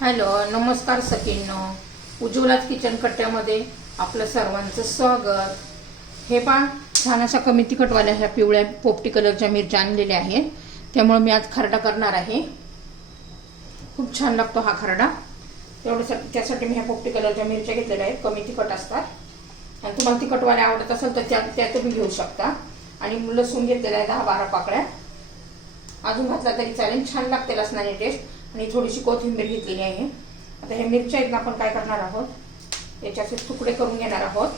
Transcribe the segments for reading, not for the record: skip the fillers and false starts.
Hello, नमस्कार सखींनो. उज्ज्वलाच kitchen कट्ट्यामध्ये आपलं सर्वांचं स्वागत. हे पहा, छान अशा कमी तिखटवाल्या ह्या पिवळ्या पोपटी कलरच्या मिरच्या आणलेल्या आहेत. त्यामुळे मी आज खरडा करणार आहे. खूप छान लागतो हा खरडा. त्यासाठी मी ह्या पोपटी कलरच्या मिरच्या घेतलेल्या आहेत. कमी तिखट असतात आणि तुम्हाला तिखटवाल्या आवडत असेल तर त्या तुम्ही घेऊ शकता. आणि लसूण घेतलेला आहे 10-12 पाकळ्या. अजून घातला तरी चालेल, छान लागते लसणाची टेस्ट. आणि थोडीशी कोथिंबीर घेतलेली आहे. आता हे मिरच्या आहेत ना, आपण काय करणार आहोत, याचे तुकडे करून घेणार आहोत.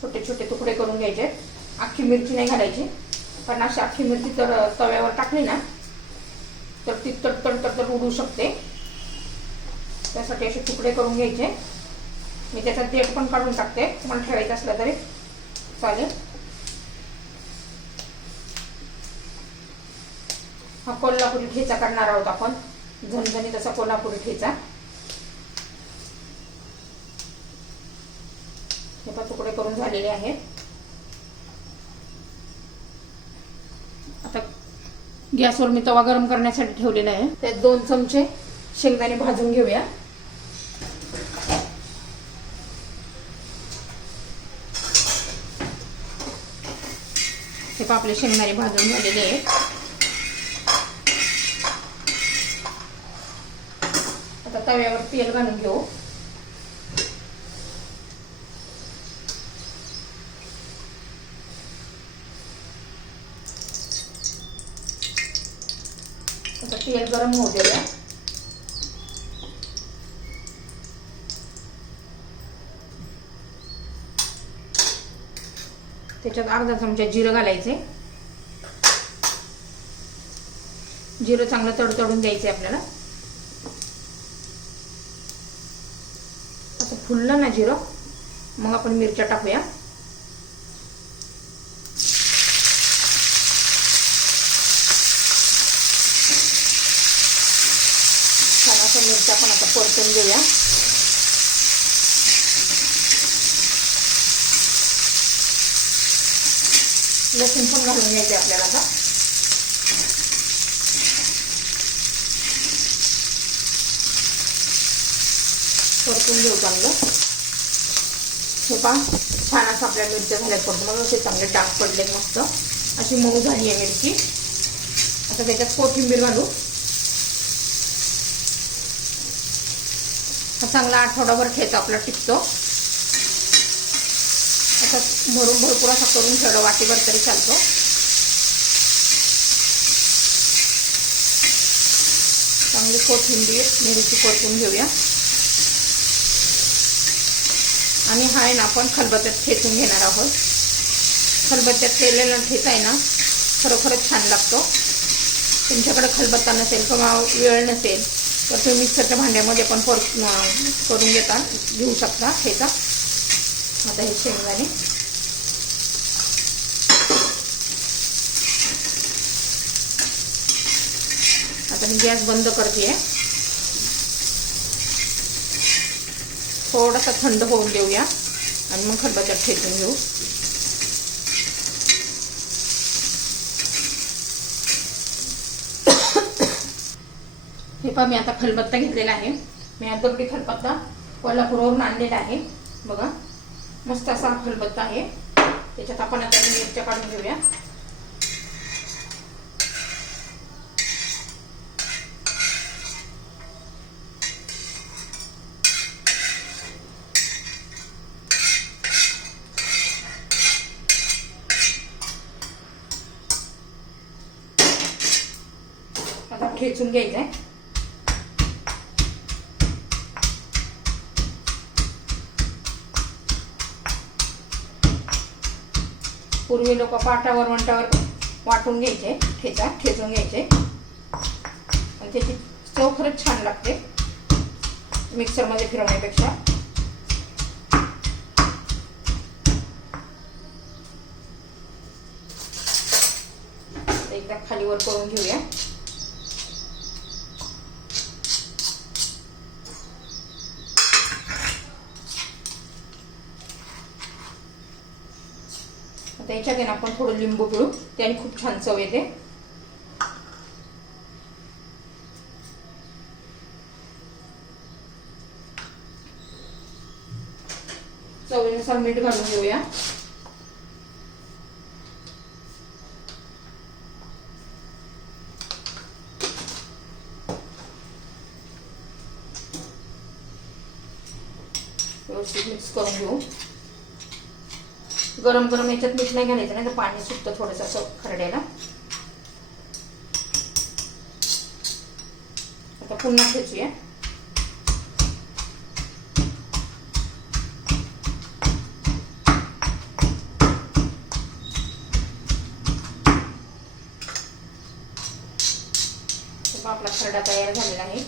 छोटे छोटे तुकडे करून घ्यायचे. अख्खी मिरची नाही घालायची, कारण अशी अख्खी मिरची तर तव्यावर टाकली ना तर ती तडतड उडू शकते. त्यासाठी असे तुकडे करून घ्यायचे. मी त्याचा देठ पण काढून टाकते, तुम्हाला ठेवायचं असलं तरी चालेल. हा कोल्हापुरी ठेचा करणार आहोत आपण, झणझणीत असा कोल्हापुरी ठेचा. हे पण तुकडे करून झालेले आहेत. आता गॅसवर मी तवा गरम करण्यासाठी ठेवलेला आहे. त्यात 2 चमचे शेंगदाणे भाजून घेऊया. हे आपले शेंगदाणे भाजून झालेले आहेत. आता तव्यावर तेल घालून घेऊ. आता तेल गरम होऊ देऊया. त्याच्यात अर्धा चमचा जिरं घालायचे. जिरं चांगलं तडतडून द्यायचे आपल्याला. असं फुललं ना जिरं, मग आपण मिरच्या टाकूया. छान असं मिरच्या पण आता परतून घेऊया. लसूण पण घालून घ्यायचे आपल्याला. आता परतून घेऊ चांगलं. हे पहा, छान असं आपल्या मिरच्या झाल्यात परतून. मग असे चांगले डाग पडले, मस्त अशी मऊ झाली आहे मिरची. आता त्याच्यात कोथिंबीर घालू. हा चांगला आठवडाभर ठेचा आपला टिकतो. आता भरपूर असा करून ठेवलं, वाटीभर तरी चालतो. चांगली कोथिंबीर मिरची परतून घेऊया. आणि हा आहे ना, आपण खलबत्त्यात ठेचून घेणार आहोत. खलबत्त्यात केलेला ठेचा आहे ना, खरोखरच छान लागतो. तुमच्याकडे खलबत्ता नसेल किंवा वेळ नसेल तर तुम्ही मिक्सरच्या भांड्यामध्ये पण करून घेऊ शकता ठेचा. आता हे शेंगदाणे आता मी गॅस बंद करते. थोडासा थंड होऊन देऊया आणि मग खलबत्त्यात ठेचून घेऊ. हे पहा, मी आता खलबत्ता घेतलेला आहे. मी हा दगडी खलबत्ता कोल्हापूरवरून आणलेला आहे. बघा, मस्त असा खलबत्ता आहे. त्याच्यात आपण आता मिरच्या काढून घेऊया. आता ठेचून घ्यायचंय. पूर्वी लोक पाटावर वंटावर वाटून घ्यायचे, ठेचा ठेचून घ्यायचे आणि त्याची चव खरंच छान लागते मिक्सरमध्ये फिरवण्यापेक्षा. एकदा खालीवर करून घेऊया. त्याच्यात आपण थोडं लिंबू पिळू, त्याने खूप छान चव येते. चवीनुसार मीठ घालून घेऊया. व्यवस्थित मिक्स करून घेऊ. गरम गरम याच्यात मीठ नाही घालायचं, नाही तर पाणी सुटतं थोडंसं असं खरड्याला. आता पुन्हा ठेचूया. आपला खरडा तयार झालेला आहे.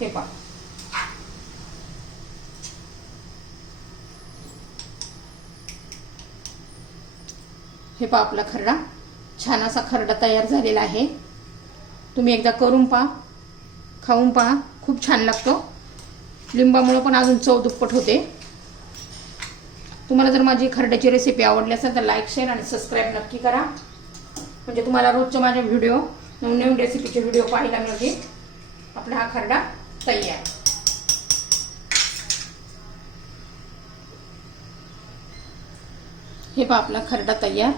हे पहा, हे पहा आपला खरडा, छान असा खरडा तयार झालेला आहे. तुम्ही एकदा करून पहा, खाऊन पहा, खूप छान लागतो. लिंबामुळे पण अजून चव दुप्पट होते. तुम्हाला जर माझी खरड्याची रेसिपी आवडली असेल तर लाईक, शेअर आणि सबस्क्राईब नक्की करा. म्हणजे तुम्हाला रोजचे माझे व्हिडिओ, नवीन रेसिपीचे व्हिडिओ पाहायला मिळतील. आपला हा खरडा तयार. हे पहा आपला खरडा तयार.